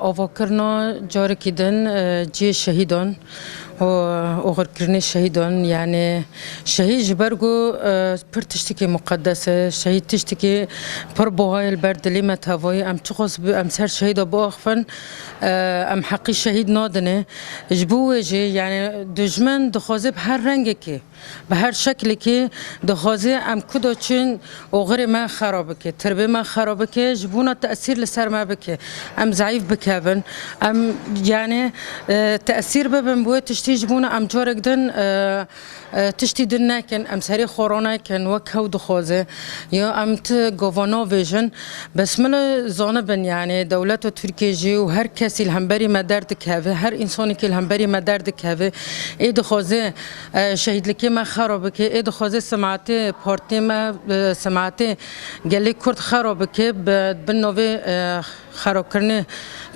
آواکرنا جاری کدن جی شهیدان و آخرکرنی شهیدان یعنی شهید جبرگو پر تشتی که مقدسه شهید تشتی که پر باهای البردلی متوای ام چخص ام سر شهید با آخفن ام حقی شهید نادنه جبوه جی یعنی دجمن دخوازه به هر رنگی که به هر شکلی که دخوازه ام کدا چون آخر ما خرابه که تربه ما خرابه که جبونا تأثیر لسر ما بکه ام ضعیف بکن ام یعنی تأثیر ببن بوه تشتی جبونا ام جارک دن تشتی دن نکن ام سری خورانا کن و که دخوازه یا ام ت گوانا ویژن بس مل زانبن یعنی دولت ترکیه جی و هر کسی الهمبری ما درد کهوه هر انسانی که الهمبری ما درد کهوه ای دخوازه شهید لکی ما خرابه که ای دخوازه سماعت پارتی ما سماعت گلی کرد خرابه که بنوی خراب کرنه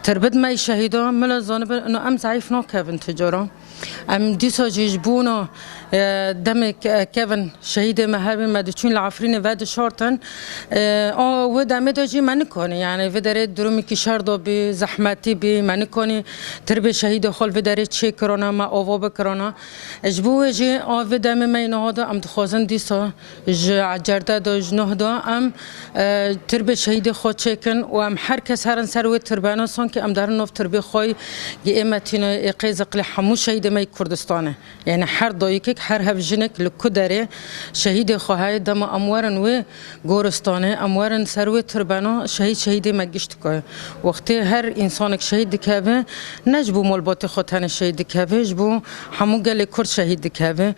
تربد ما شهیدا مل زانبن انه ام ضعیف نکهون تجارا ام دیسا جیجبونا دم كيفن شهيد مهرب مدچون العفرين ود شارتن و دم داجي من کنه یعنی و داره درومی کی شردا به زحمتی به من کنه تربه شهید خال و داره چه کرانا ما آوا بکرانا اجبو جی آو دم من هذا ام تخوازن دیسا ج عجرده داج نه دا ام تربه شهید خود چکن و ام هر کس هرن سروی تربانا سان که ام در نف تربه خوای گیمتینا قیزق لحمو شهید می کردستانه یعنی هر دایی که هر هفجنک لکدره شهید خواهی دم اموارن و گورستانه اموارن سروی تربانا شهید مگشت که وقتی هر انسانک شهید که نجبو ملبات خودتن شهید که جبو همو گل کرد شهید که